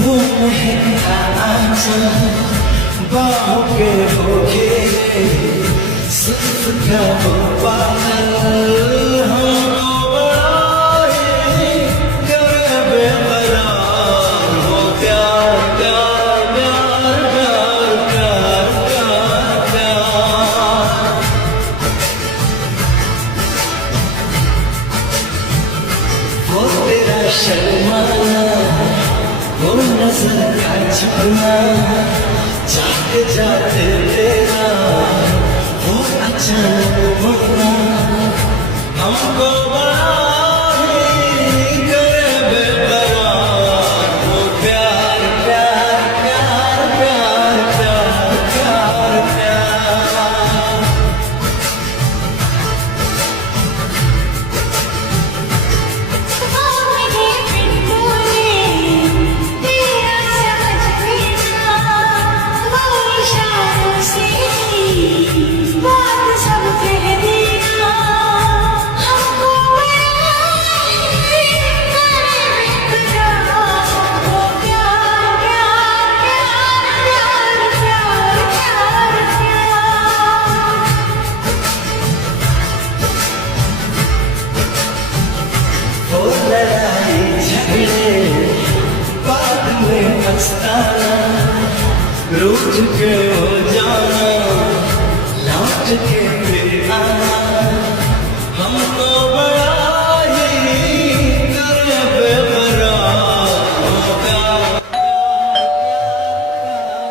वो महंगा आंचल बाहों के होके सिर्फ क्या वो पागल हमको बड़ा ही करे बेकरार वो प्यार प्यार प्यार प्यार प्यार प्यार प्यार वो तेरा शर्माना वो नजर का झुकना जाते जाते तेरा वो अचानक मुड़ना हमको बड़ा ही करे बेकरार वो प्यार प्यार प्यार प्यार प्यार प्यार प्यार वो लड़ाई झगड़े बाद में पछताना रूठ के हो जाना लौट के फिर आना हमको बड़ा ही करे बेकरार वो प्यार प्यार प्यार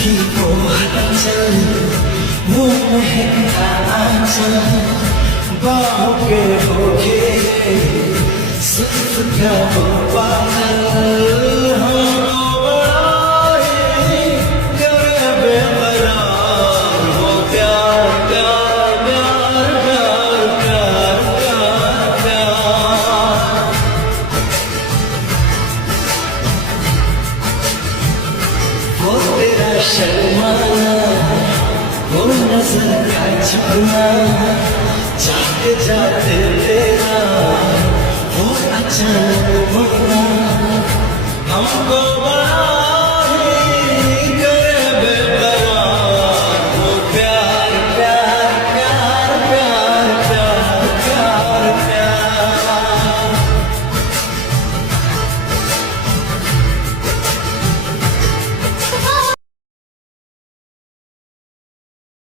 की वो हलचल वो महंगा आंचल बाहों के होके सिर्फ क्या वो पागल हमको बड़ा ही करे बेकरार वो प्यार प्यार प्यार प्यार प्यार प्यार प्यार वो तेरा शर्माना वो नजर का झुकना जाते जाते तेरा वो अचानक मुड़ना हमको